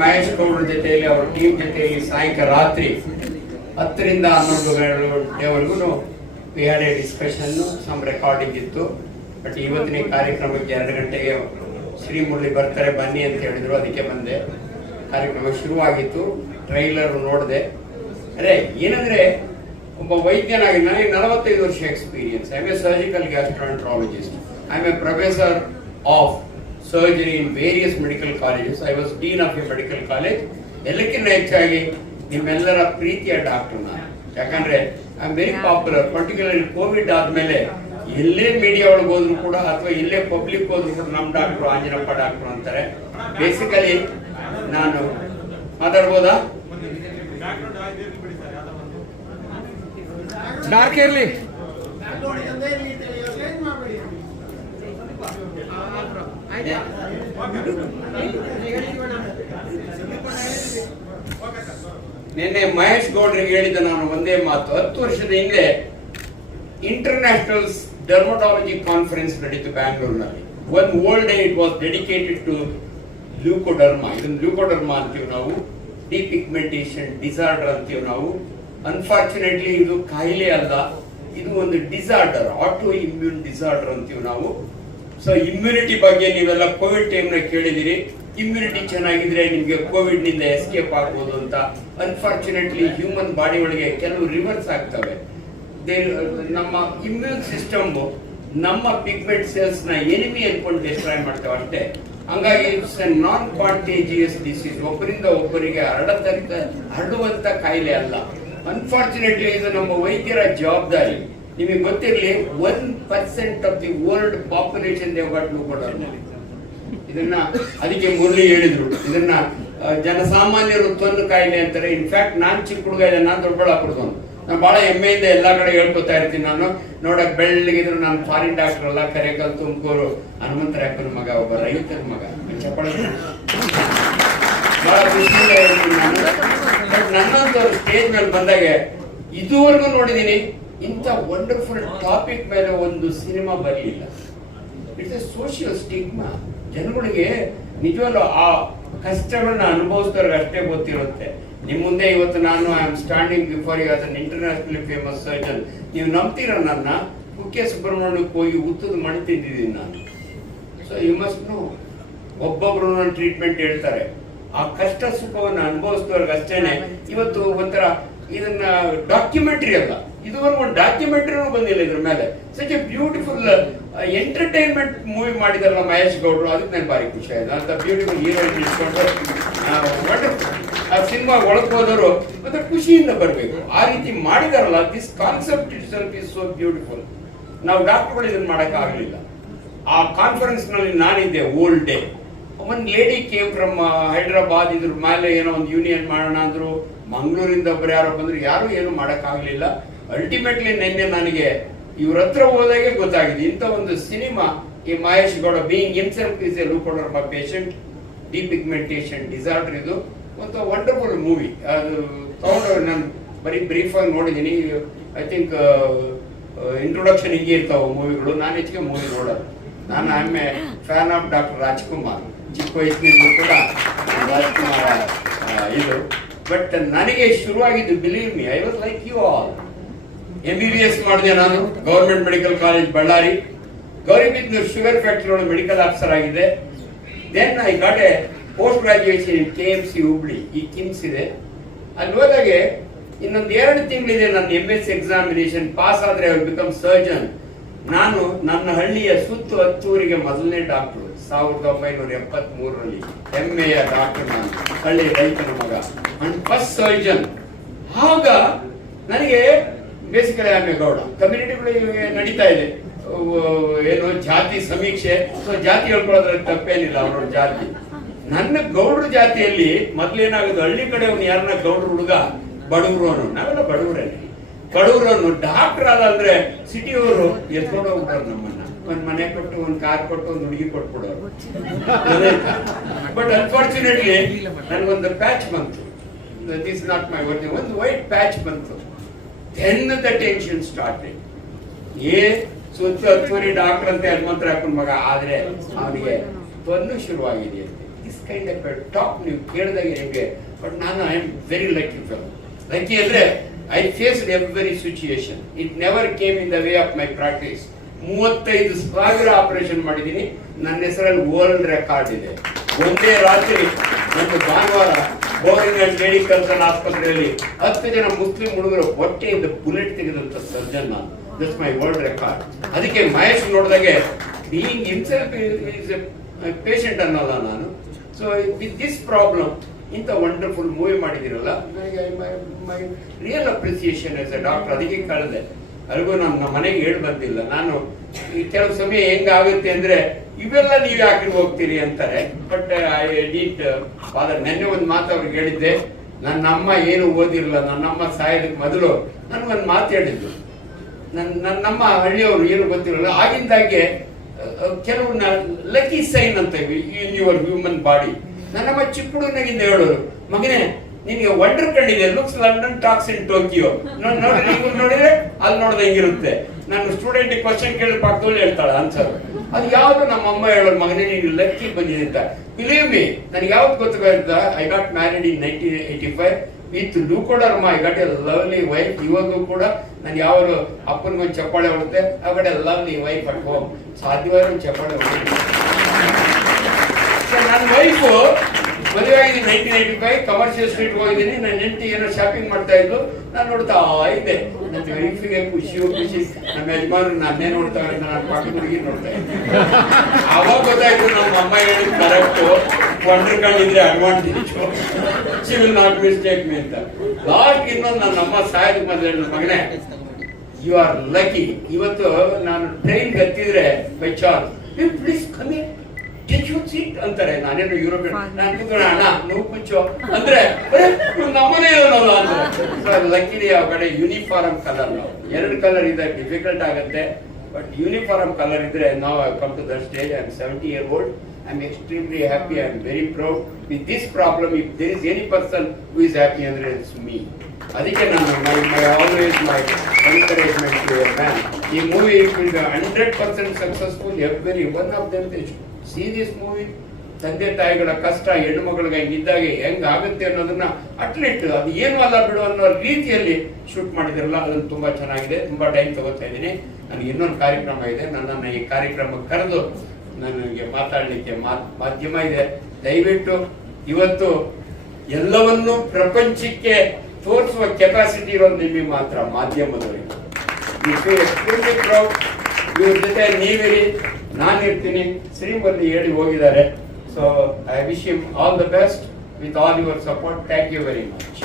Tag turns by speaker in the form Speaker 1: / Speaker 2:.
Speaker 1: ಮಹೇಶ್ ಗೌಡ್ರ ಜೊತೆಯಲ್ಲಿ ಅವ್ರ ಟೀಮ್ ಜೊತೆಯಲ್ಲಿ ಸಾಯಂಕಾಲ ರಾತ್ರಿ ಹತ್ತರಿಂದ ಹನ್ನೊಂದು ಗಂಟೆವರೆಗೂ we had a discussion some recording ಇತ್ತು. ಬಟ್ ಇವತ್ತಿನ ಕಾರ್ಯಕ್ರಮಕ್ಕೆ ಎರಡು ಗಂಟೆಗೆ ಶ್ರೀ ಮುರಳಿ ಬರ್ತಾರೆ, ಬನ್ನಿ ಅಂತ ಹೇಳಿದ್ರು. ಅದಕ್ಕೆ ಬಂದೆ. ಕಾರ್ಯಕ್ರಮ ಶುರುವಾಗಿತ್ತು. ಟ್ರೈಲರ್ ನೋಡಿದೆ. ಅದೇ, ಏನಂದ್ರೆ ಒಬ್ಬ ವೈದ್ಯನಾಗಿ ನನಗೆ ನಲವತ್ತೈದು ವರ್ಷ experience I a surgical gastroenterologist I am a professor of surgery in various medical colleges I was dean of a medical college ಎಲ್ಲಕ್ಕಿಂತ ಹೆಚ್ಚಾಗಿ ನಿಮ್ಮೆಲ್ಲರ ಪ್ರೀತಿಯ ಡಾಕ್ಟರ್ ನಾನು. ಯಾಕಂದ್ರೆ I am very popular particular COVID ಆದ್ಮೇಲೆ ಎಲ್ಲೇ ಮೀಡಿಯಾ ಒಳಗೆ ಹೋದ್ರು ಕೂಡ ಅಥವಾ ಎಲ್ಲೇ ಪಬ್ಲಿಕ್ ಹೋದ್ರು ಕೂಡ ನಮ್ಮ ಡಾಕ್ಟರ್ ಆಂಜನಪ್ಪ ಡಾಕ್ಟರ್ ಅಂತಾರೆ. ಬೇಸಿಕಲಿ ನಾನು ಮಾತಾಡ್ಬೋದಾ?
Speaker 2: ಡಾರ್ಕ್ ಇರ್ಲಿ
Speaker 1: ನಿನ್ನೆ ಮಹೇಶ್ ಗೌಡ್ರಿಗೆ ಹೇಳಿದ ನಾನು ಒಂದೇ ಮಾತು. ಹತ್ತು ವರ್ಷದ ಹಿಂದೆ ಇಂಟರ್ನ್ಯಾಷನಲ್ ಡರ್ಮಟಾಲಜಿ ಕಾನ್ಫರೆನ್ಸ್ ನಡೀತು ಬ್ಯಾಂಗ್ಳೂರ್ನಲ್ಲಿ one old day it was dedicated to leucoderma ಇದನ್ನು ಲ್ಯೂಕೋಡರ್ಮ ಅಂತೀವಿ ನಾವು. ಡಿಪಿಗ್ಮೆಂಟೇಷನ್ ಡಿಸಾರ್ಡರ್ ಅಂತೀವಿ ನಾವು. ಅನ್ಫಾರ್ಚುನೇಟ್ಲಿ ಇದು ಕಾಯಿಲೆ ಅಲ್ಲ. ಇದು ಒಂದು ಡಿಸಾರ್ಡರ್ ಆಟೋ ಇಮ್ಯೂನ್ ಡಿಸಾರ್ಡರ್ ಅಂತೀವಿ ನಾವು. ಸೊ ಇಮ್ಯುನಿಟಿ ಬಗ್ಗೆ ನೀವೆಲ್ಲ ಕೋವಿಡ್ ಟೈಮ್ನ ಕೇಳಿದಿರಿ. ಇಮ್ಯುನಿಟಿ ಚೆನ್ನಾಗಿದ್ರೆ ನಿಮಗೆ ಕೋವಿಡ್ನಿಂದ ಎಸ್ಕೇಪ್ ಆಗ್ಬೋದು ಅಂತ. ಅನ್ಫಾರ್ಚುನೇಟ್ಲಿ ಹ್ಯೂಮನ್ ಬಾಡಿ ಒಳಗೆ ಕೆಲವು ರಿವರ್ಸ್ ಆಗ್ತವೆ. ನಮ್ಮ ಇಮ್ಯೂನ್ ಸಿಸ್ಟಮ್ ನಮ್ಮ ಪಿಗ್ಮೆಂಟ್ ಸೆಲ್ಸ್ನ ಎನಿಮಿ ಅನ್ಕೊಂಡು ಡಿಸ್ಟ್ರಾಯ್ ಮಾಡ್ತೇವೆ ಅಷ್ಟೇ. ಹಂಗಾಗಿ ಇಟ್ಸ್ ನಾನ್ ಕಾಂಟೇಜಿಯಸ್ ಡಿಸೀಸ್ ಒಬ್ಬರಿಂದ ಒಬ್ಬರಿಗೆ ಹರಡತಕ್ಕ, ಹರಡುವಂತ ಕಾಯಿಲೆ ಅಲ್ಲ. ಅನ್ಫಾರ್ಚುನೇಟ್ಲಿ ಇದು ನಮ್ಮ ವೈದ್ಯರ ಜವಾಬ್ದಾರಿ. ನಿಮಗೆ ಗೊತ್ತಿರಲಿ one percent of the world population ದೇವಾಟ್ಲು ಕೊಡೋದು ಇದನ್ನ ಅದಕ್ಕೆ ಮುರಳಿ ಹೇಳಿದ್ರು. ಇದನ್ನ ಜನಸಾಮಾನ್ಯರು ತೊಂದು ಕಾಯಿಲೆ ಅಂತಾರೆ. ಇನ್ಫ್ಯಾಕ್ಟ್ ನಾನ್ ಚಿಕ್ಕ ಹುಡುಗ ಇದೆ ನಾನು ದೊಡ್ಡಬಳ್ಳಾಪುರದವನು ನಾನು ಬಹಳ ಹೆಮ್ಮೆಯಿಂದ ಎಲ್ಲಾ ಕಡೆ ಹೇಳ್ಕೊತಾ ಇರ್ತೀನಿ ನಾನು. ನೋಡಕ್ ಬೆಳ್ಳಿಗಿದ್ರು ನಾನು ಫಾರಿನ್ ಡಾಕ್ಟರ್ ಅಲ್ಲ, ಕರೆಕಲ್ ತುಮಕೂರು ಹನುಮಂತರಾಯಪ್ಪನ ಮಗ, ಒಬ್ಬ ರೈತರ ಮಗ. ಚಪ್ಪಳ ಬಹಳ ಸ್ಟೇಜ್ ಮೇಲೆ ಬಂದಾಗ ಇದುವರೆಗೂ ನೋಡಿದೀನಿ ಇಂಥ ವಂಡರ್ಫುಲ್ ಟಾಪಿಕ್ ಮೇಲೆ ಒಂದು ಸಿನಿಮಾ ಬರಲಿಲ್ಲ. ಇಟ್ಸ್ ಎ ಸೋಷಿಯಲ್ ಸ್ಟಿಗ್ಮಾ ಜನಗಳಿಗೆ ನಿಜವಲ್ಲೂ ಆ ಕಷ್ಟಗಳನ್ನ ಅನುಭವಿಸಿದವ್ರಿಗೆ ಅಷ್ಟೇ ಗೊತ್ತಿರುತ್ತೆ. ನಿಮ್ಮ ಮುಂದೆ ಇವತ್ತು ನಾನು I am standing before you as an internationally famous surgeon ನೀವು ನಂಬ್ತೀರ ನನ್ನ? ಕುಕ್ಕೆ ಸುಬ್ರಹ್ಮಣ್ಯಕ್ಕೆ ಹೋಗಿ ಉತ್ತದ ಮಣಿ ತಿಂದಿದ್ದೀನಿ ನಾನು. ಸೊ ಯು ಮಸ್ಟ್ ನೋ ಒಬ್ಬೊಬ್ರು ಟ್ರೀಟ್ಮೆಂಟ್ ಹೇಳ್ತಾರೆ. ಆ ಕಷ್ಟ ಸುಖವನ್ನು ಅನುಭವಿಸಿದವ್ರಿಗೆ ಅಷ್ಟೇನೆ. ಇವತ್ತು ಒಂಥರ ಇದನ್ನ ಡಾಕ್ಯುಮೆಂಟ್ರಿ ಅಲ್ಲ. ಇದುವರೆಗೂ ಒಂದು ಡಾಕ್ಯುಮೆಂಟ್ರಿನೂ ಬಂದಿಲ್ಲ ಇದ್ರ ಮೇಲೆ. Such a beautiful entertainment movie ಮಾಡಿದಾರಲ್ಲ ಮಹೇಶ್ ಗೌಡ್ರು, ಅದಕ್ಕೆ ನಾನು ಭಾರಿ ಖುಷಿ ಆಯ್ತು. ಅಂತ ಬ್ಯೂಟಿಫುಲ್ ಹೀರೋಯಿನ್ ಇಟ್ಕೊಂಡು, ಆ ಸಿನಿಮಾ ಒಳಗೆ ಹೋದವರು ಮತ್ತೆ ಖುಷಿಯಿಂದ ಬರಬೇಕು. ಆ ರೀತಿ ಮಾಡಿದಾರಲ್ಲ this concept itself is so beautiful ನಾವು ಡಾಕ್ಟರ್ಗಳು ಇದನ್ನ ಮಾಡಕ್ ಆಗಲಿಲ್ಲ. ಆ ಕಾನ್ಫರೆನ್ಸ್ನಲ್ಲಿ ನಾನಿದ್ದೆ ಓಲ್ಡ್ ಡೇ ಒಂದ್ ಲೇಡಿ ಕೇಮ್ ಫ್ರಮ್ ಹೈದ್ರಾಬಾದ್, ಇದ್ರ ಮೇಲೆ ಏನೋ ಒಂದು ಯೂನಿಯನ್ ಮಾಡೋಣ ಅಂದ್ರು, ಮಂಗಳೂರಿಂದ ಒಬ್ರು ಯಾರೋ ಬಂದ್ರು, ಯಾರು ಏನು ಮಾಡೋಕ್ಕಾಗಲಿಲ್ಲ. ಅಲ್ಟಿಮೇಟ್ಲಿ ನಿನ್ನೆ ನನಗೆ ಇವ್ರ ಹತ್ರ ಹೋದಾಗೆ ಗೊತ್ತಾಗಿದೆ. ಇಂಥ ಒಂದು ಸಿನಿಮಾ ಈ Mahesh Gowda being himself is a leucoderma patient depigmentation disorder ಇದು. ಒಂದು ವಂಡರ್ಫುಲ್ ಮೂವಿ ಅದು ತಗೊಂಡು ನಾನು ಬರೀ ಬ್ರೀಫ್ ಆಗಿ ನೋಡಿದ್ದೀನಿ ಐ ಥಿಂಕ್ ಇಂಟ್ರೊಡಕ್ಷನ್ ಹಿಂಗೆ ಇರ್ತಾವೆ ಮೂವಿಗಳು ನಾನು ಹೆಚ್ಚಿಗೆ ಮೂವಿ ನೋಡೋದು ನಾನು ಆಮೇಲೆ ಫ್ಯಾನ್ ಆಫ್ ಡಾಕ್ಟರ್ ರಾಜ್ಕುಮಾರ್ ಚಿಕ್ಕ ವಯಸ್ಸಿನಿಂದ ಕೂಡ ಇದು. ಬಟ್ ನನಗೆ ಶುರುವಾಗಿದ್ದು believe me I was like you all M B B S ಮಾಡಿದೆ ನಾನು government medical college Bellary Gauribidanur sugar factory ಒಳಗೆ ಮೆಡಿಕಲ್ ಆಫೀಸರ್ ಆಗಿದೆ then I got a post graduation in K M C Hubli ಈ KIMS ಇದೆ. ಅಲ್ಲಿ ಹೋದಾಗೆ ಇನ್ನೊಂದು ಎರಡು ತಿಂಗಳಿದೆ ನನ್ನ ಎಂ ಎಸ್ ಎಕ್ಸಾಮಿನೇಷನ್ ಪಾಸ್ ಆದರೆ ಬಿಕಮ್ ಸರ್ಜನ್ ನಾನು ನನ್ನ ಹಳ್ಳಿಯ ಸುತ್ತು ಹತ್ತೂರಿಗೆ ಮೊದಲನೇ ಡಾಕ್ಟರ್ ಸಾವಿರದ ಒಂಬೈನೂರ ಎಪ್ಪತ್ತ್ ಮೂರರಲ್ಲಿ ಹೆಮ್ಮೆಯ ಡಾಕ್ಟರ್ ನಾನು ಹಳ್ಳಿ ರೈತನ ಮಗ ಅಂಡ್ ಫಸ್ಟ್ ಸರ್ಜನ್ ಆಗ ನನಗೆ ಬೇಸಿಕಲಿ ಆಮೆ ಗೌಡ ಕಮ್ಯುನಿಟಿಗಳು ನಡೀತಾ ಇದೆ. ಏನು ಜಾತಿ ಸಮೀಕ್ಷೆ, ಸೊ ಜಾತಿ ಹೇಳ್ಕೊಳ್ಳೋದ್ರಲ್ಲಿ ತಪ್ಪೇನಿಲ್ಲ ಅವರ ಜಾತಿ. ನನ್ನ ಗೌಡ್ರ ಜಾತಿಯಲ್ಲಿ ಮೊದ್ಲೇನಾಗೋದು, ಹಳ್ಳಿ ಕಡೆ ಅವ್ನು ಯಾರನ್ನ ಗೌಡ್ರ ಹುಡುಗ? ಬಡವರು ಅನ್ನೋ ನಾವೆಲ್ಲ ಬಡವರಲ್ಲಿ ಬಡವರು. ಅನ್ನೋ ಡಾಕ್ಟರ್ ಅಲ್ಲ ಅಂದ್ರೆ ಸಿಟಿಯವರು ಎತ್ಕೊಂಡು ನಮ್ಮನ್ನ. ಒಂದ್ ಮನೆ ಕೊಟ್ಟು ಒಂದ್ ಕಾರ್ ಕೊಟ್ಟು ಒಂದ್ ಹುಡುಗಿ ಕೊಟ್ಬಿಡೋರು. ಬಟ್ ಅನ್ಫಾರ್ಚುನೇಟ್ಲಿ ನನಗೊಂದು ಪ್ಯಾಚ್ ಬಂತು. ದಿಸ್ ನಾಟ್ ಮೈ ವರ್ಜಿ ಒಂದು ವೈಟ್ ಪ್ಯಾಚ್ ಬಂತು. ದೆನ್ ದ ಟೆನ್ಷನ್ ಸ್ಟಾರ್ಟ್ ಏ ಸುತ್ತ ಹತ್ತುವರಿ ಡಾಕ್ಟರ್ ಅಂತ ಹನುಮಂತರ ಹಾಕೊಂಡ್ ಮಗ? ಆದ್ರೆ ಅವನಿಗೆ ಬಂದು ಶುರುವಾಗಿದೆ ದಿಸ್ ಕೈಂಡ್ ಆಫ್ ಟಾಪ್ ನೀವು ಕೇಳಿದಾಗ ನಿಮಗೆ ಬಟ್ ನಾನು I am very lucky fellow lucky ಅಂದ್ರೆ I face every situation it never came in the way of my practice ಮೂವತ್ತೈದು ಸಾವಿರ ಆಪರೇಷನ್ ಮಾಡಿದ್ದೀನಿ ನನ್ನ ಹೆಸರಲ್ಲಿ ವರ್ಲ್ಡ್ ರೆಕಾರ್ಡ್ ಇದೆ. ಒಂದೇ ರಾತ್ರಿ ಒಂದು ಭಾನುವಾರ ಮೆಡಿಕಲ್ ಆಸ್ಪತ್ರೆಯಲ್ಲಿ ಹತ್ತು ಜನ ಮುಸ್ಲಿಂ ಹುಡುಗರು ಹೊಟ್ಟೆಯಿಂದ ಬುಲೆಟ್ ತೆಗೆದಂತ ಸರ್ಜನ್ ನಾನು. ದಟ್ಸ್ ಮೈ ವರ್ಲ್ಡ್ ರೆಕಾರ್ಡ್ ಅದಕ್ಕೆ ಮಹೇಶ್ ನೋಡಿದಾಗೆ ಬೀಯಿಂಗ್ ಇನ್ಸೆಲ್ಫ್ ಇಸ್ ಪೇಷಂಟ್ ಅನ್ನಲ್ಲ ನಾನು. ಸೊ ವಿತ್ ದಿಸ್ ಪ್ರಾಬ್ಲಮ್ ಇಂಥ ವಂಡರ್ಫುಲ್ ಮೂವಿ ಮಾಡಿದಿರಲ್ಲ ನನಗೆ my real appreciation as a doctor ಅದಕ್ಕೆ ಕಳೆದೆ. ಅಲ್ಗೂ ನಮ್ಮ ಮನೆಗೆ ಹೇಳಿ ಬಂದಿಲ್ಲ ನಾನು ಕೆಲವು ಸಮಯ ಹೆಂಗಾಗುತ್ತೆ ಅಂದ್ರೆ, ಇವೆಲ್ಲ ನೀವು ಯಾಕೆ ಹೋಗ್ತೀರಿ ಅಂತಾರೆ. ಬಟ್ ಐ ಡೀಟ್ ಫಾದರ್ ನೆನ್ನೆ ಒಂದು ಮಾತು ಅವ್ರಿಗೆ ಹೇಳಿದ್ದೆ. ನನ್ನ ಅಮ್ಮ ಏನು ಓದಿರಲ್ಲ ನನ್ನಮ್ಮ ಸಾಯೋದಕ್ಕೆ ಮೊದಲು ನನಗೊಂದು ಮಾತು ಹೇಳಿದ್ದು ನನ್ನ ನನ್ನಮ್ಮ ಹಳ್ಳಿಯವರು ಏನು ಗೊತ್ತಿರಲ್ಲ ಆಗಿಂದಾಗೆ ಕೆಲವು ಲಕ್ಕಿ ಸೈನ್ ಅಂತ ಇನ್ ಯುವರ್ ಹ್ಯೂಮನ್ ಬಾಡಿ ನನ್ನಮ್ಮ ಚಿಕ್ಕ ಹುಡುಗನಾಗಿಂದ ಹೇಳೋರು, ಮಗನೇ ನಿನಗೆ ವಂಡರ್ ಕಂಡಿದೆ looks London talks in Tokyo ನೋಡಿ ನೋಡಿದ್ರೆ ಅಲ್ಲಿ ನೋಡ್ದಂಗಿರುತ್ತೆ ನಾನು ಸ್ಟೂಡೆಂಟ್ ಕ್ವಶನ್ ಕೇಳಿ ಪಕ್ಕದಲ್ಲಿ ಹೇಳ್ತಾಳೆ ಆನ್ಸರ್ ಅದು ಯಾವ್ದು ನಮ್ಮ ಅಮ್ಮ ಹೇಳೋ ಮಗನೇ, ನೀನು ಲಕ್ಕಿ ಬಂದಿದೆ ಅಂತ. ಬಿಲೀವ್ ಮಿ ನನಗೆ ಯಾವ್ದು ಗೊತ್ತಾಗ I got married in nineteen eighty five with leucoderma I got a lovely wife ಇವಾಗೂ ಕೂಡ ನಾನು ಅಪ್ಪನ ಅಪ್ಪನಿಗೊಂದು ಚಪ್ಪಾಳೆ ಹೊಡುತ್ತೆ ಆ ಕಡೆ ಲವ್ಲಿ ವೈಫ್ ಅಟ್ ಹೋಮ್ ಸಾಧ್ಯವಾದ ಚಪ್ಪಾಳೆ ಹೊಡುತ್ತೆ ನನ್ನ ವೈಫು ಮದುವೆ ಆಗಿದ್ದೀನಿ ninety ninety five commercial street ಹೋಗಿದ್ದೀನಿ, ನನ್ನ ಹೆಂಡತಿ ಏನೋ ಶಾಪಿಂಗ್ ಮಾಡ್ತಾ ಇದ್ದು ನಾನು ನೋಡ್ತಾ ಇದ್ದೆ. ನನ್ನ ವೈಫಿಗೆ ಖುಷಿ ಖುಷಿ. ನಮ್ಮ ಯಜಮಾನರು ನನ್ನೇ ನೋಡ್ತಾ ನನ್ನ ಪಕ್ಕದ ಹುಡುಗಿ ನೋಡ್ತಾ ಇದ್ದೆ. ಅವಾಗ ಗೊತ್ತಾಯ್ತು, ನಮ್ಮ ಅಮ್ಮ ಹೇಳಿದ್ correct wonder ಕಂಡಿದ್ರೆ advantage she will not mistake me ಅಂತ. ಲಾಸ್ಟ್ ಇನ್ನೊಂದು ನನ್ನ ಅಮ್ಮ ಸಾಯದ ಮದುವೆ ಮಗನೇ ಯು ಆರ್ ಲಕ್ಕಿ ಇವತ್ತು ನಾನು ಟ್ರೈನ್ ಹತ್ತಿದ್ರೆ ಬೈ ಚಾನ್ಸ್ ಪ್ಲೀಸ್ ಕಮ್ಮಿ ಟೇಕ್ ಯು ಸೀಟ್ ಅಂತಾರೆ. ನಾನೇನು ಯುರೋಪಿಯನ್ ನಾನು ಕೂತ್ಕೊಂಡ ಅಣ್ಣ ನೀವು ಕುಚ್ಚೋ ಅಂದ್ರೆ ನಮ್ಮನೆ ಅಂದ್ರೆ. ಲಕ್ಕಿಲಿ ಆ ಕಡೆ ಯೂನಿಫಾರ್ಮ್ ಕಲರ್ ಎರಡು ಕಲರ್ ಇದೆ ಡಿಫಿಕಲ್ಟ್ ಆಗುತ್ತೆ. ಬಟ್ ಯೂನಿಫಾರ್ಮ್ ಕಲರ್ ಇದ್ರೆ ನಾವು come to the stage I am seventy year old I am extremely happy I am very proud with this problem if there is any person who is happy ಅಂದ್ರೆ it's me ಅದಕ್ಕೆ ನಾನು my my always my encouragement to man ಈ movie is hundred percent successful every one of them see this movie ತಂದೆ ತಾಯಿಗಳ ಕಷ್ಟ ಹೆಣ್ಣು ಮಗಳಿಗೆ ಇದ್ದಾಗ ಆಗುತ್ತೆ ಅನ್ನೋದನ್ನ ಅಟ್ಲೀಸ್ಟ್ ಅದು ಏನು ಅಲ್ಲ ಬಿಡು ಅನ್ನೋ ರೀತಿಯಲ್ಲಿ ಶೂಟ್ ಮಾಡಿದಿರಲ್ಲ, ಅದನ್ನು ತುಂಬಾ ಚೆನ್ನಾಗಿದೆ, ತುಂಬಾ ಟೈಮ್ ತಗೋತಾ ಇದ್ದೀನಿ. ನನಗೆ ಇನ್ನೊಂದು ಕಾರ್ಯಕ್ರಮ ಇದೆ, ನನ್ನನ್ನು ಈ ಕಾರ್ಯಕ್ರಮಕ್ಕೆ ಕರೆದು ನನಗೆ ಮಾತಾಡಲಿಕ್ಕೆ ಮಾಧ್ಯಮ ಇದೆ. ದಯವಿಟ್ಟು ಇವತ್ತು ಎಲ್ಲವನ್ನೂ ಪ್ರಪಂಚಕ್ಕೆ ತೋರಿಸುವ ಕೆಪಾಸಿಟಿ ಇರೋದು ನಿಮಗೆ ಮಾತ್ರ, ಮಾಧ್ಯಮದವರಿಗೆ. ಇವ್ರ ಜೊತೆ ನೀವಿರಿ. ನಾನಿರ್ತೀನಿ ಶ್ರೀಮಲ್ಲಿ ಹೇಳಿ ಹೋಗಿದ್ದಾರೆ. So I wish you all the best with all your support thank you very much